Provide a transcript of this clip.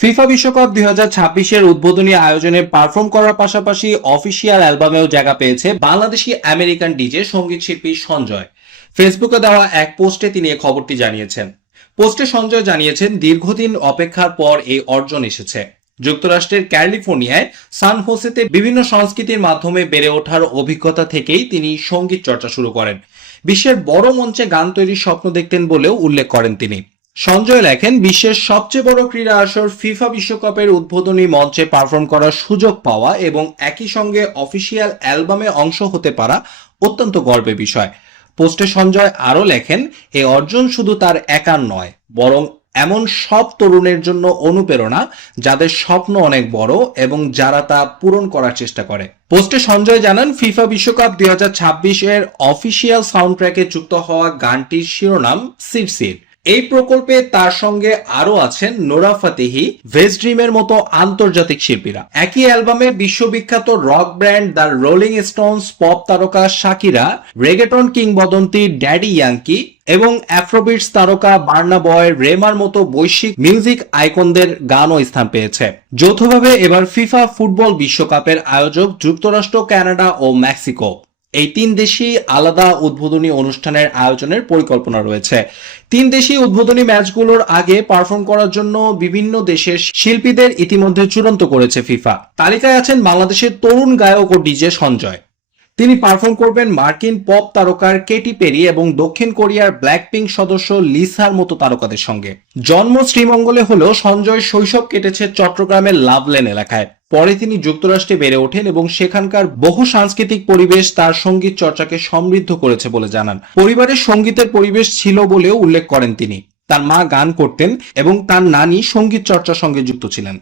FIFA বিশ্বকাপ 2026-এর উদ্বোধনী আয়োজনে পারফর্ম করার পাশাপাশি অফিসিয়াল অ্যালবামেও জায়গা পেয়েছে বাংলাদেশি আমেরিকান ডিজে সঙ্গীত শিল্পী সঞ্জয়। ফেসবুকে দেওয়া এক পোস্টে তিনি এই খবরটি জানিয়েছেন। পোস্টে সঞ্জয় জানিয়েছেন, দীর্ঘদিন অপেক্ষার পর এই অর্জন এসেছে। যুক্তরাষ্ট্রের ক্যালিফোর্নিয়ায় সান হোসেতে বিভিন্ন সংস্কৃতির মাধ্যমে বেড়ে ওঠার অভিজ্ঞতা থেকেই তিনি সঙ্গীত চর্চা শুরু করেন। বিশ্বের বড় মঞ্চে গান তৈরির স্বপ্ন দেখতেন বলেও উল্লেখ করেন তিনি। সঞ্জয় লেখেন, বিশ্বের সবচেয়ে বড় ক্রীড়া আসর ফিফা বিশ্বকাপের উদ্বোধনী মঞ্চে পারফর্ম করার সুযোগ পাওয়া এবং একই সঙ্গে অফিসিয়াল অ্যালবামে অংশ হতে পারা অত্যন্ত গর্বের বিষয়। পোস্টে সঞ্জয় আরও লেখেন, এই অর্জন শুধু তার একার নয়, বরং এমন সব তরুণের জন্য অনুপ্রেরণা যাদের স্বপ্ন অনেক বড় এবং যারা তা পূরণ করার চেষ্টা করে। পোস্টে সঞ্জয় জানান, ফিফা বিশ্বকাপ 2026-এর অফিসিয়াল সাউন্ড ট্র্যাকে যুক্ত হওয়া গানটির শিরোনাম সিড। এই প্রকল্পে তার সঙ্গে আরো আছেন নোরা ফাতেহি, ভেস্ট ড্রিমের মতো আন্তর্জাতিক শিল্পীরা। একই অ্যালবামে বিশ্ববিখ্যাত rock brand the rolling Stones, pop তারকা শাকিরা, রেগেটন কিংবদন্তি ড্যাডি ইয়াঙ্কি এবং অ্যাফ্রোবিটস তারকা বার্না বয়, রেমার মতো বৈশ্বিক মিউজিক আইকনদের গানও স্থান পেয়েছে। যৌথভাবে এবার ফিফা ফুটবল বিশ্বকাপের আয়োজক যুক্তরাষ্ট্র, কানাডা ও মেক্সিকো, এই তিন দেশই আলাদা উদ্বোধনী অনুষ্ঠানের আয়োজনের পরিকল্পনা রয়েছে। তিন দেশই উদ্বোধনী ম্যাচগুলোর আগে পারফর্ম করার জন্য বিভিন্ন দেশের শিল্পীদের ইতিমধ্যে চূড়ান্ত করেছে ফিফা। তালিকায় আছেন বাংলাদেশের তরুণ গায়ক ও ডিজে সঞ্জয়। তিনি পারফর্ম করবেন মার্কিন পপ তারকার কেটি পেরি এবং দক্ষিণ কোরিয়ার ব্ল্যাকপিঙ্ক সদস্য লিসার মতো তারকাদের সঙ্গে। জন্ম শ্রীমঙ্গলে হলেও সঞ্জয় শৈশব কেটেছে চট্টগ্রামের লাভলেন এলাকায়। পরে তিনি যুক্তরাষ্ট্রে বেড়ে ওঠেন এবং সেখানকার বহু সাংস্কৃতিক পরিবেশ তার সঙ্গীত চর্চাকে সমৃদ্ধ করেছে বলে জানান। পরিবারের সঙ্গীতের পরিবেশ ছিল বলেও উল্লেখ করেন তিনি। তার মা গান করতেন এবং তার নানি সঙ্গীত চর্চার সঙ্গে যুক্ত ছিলেন।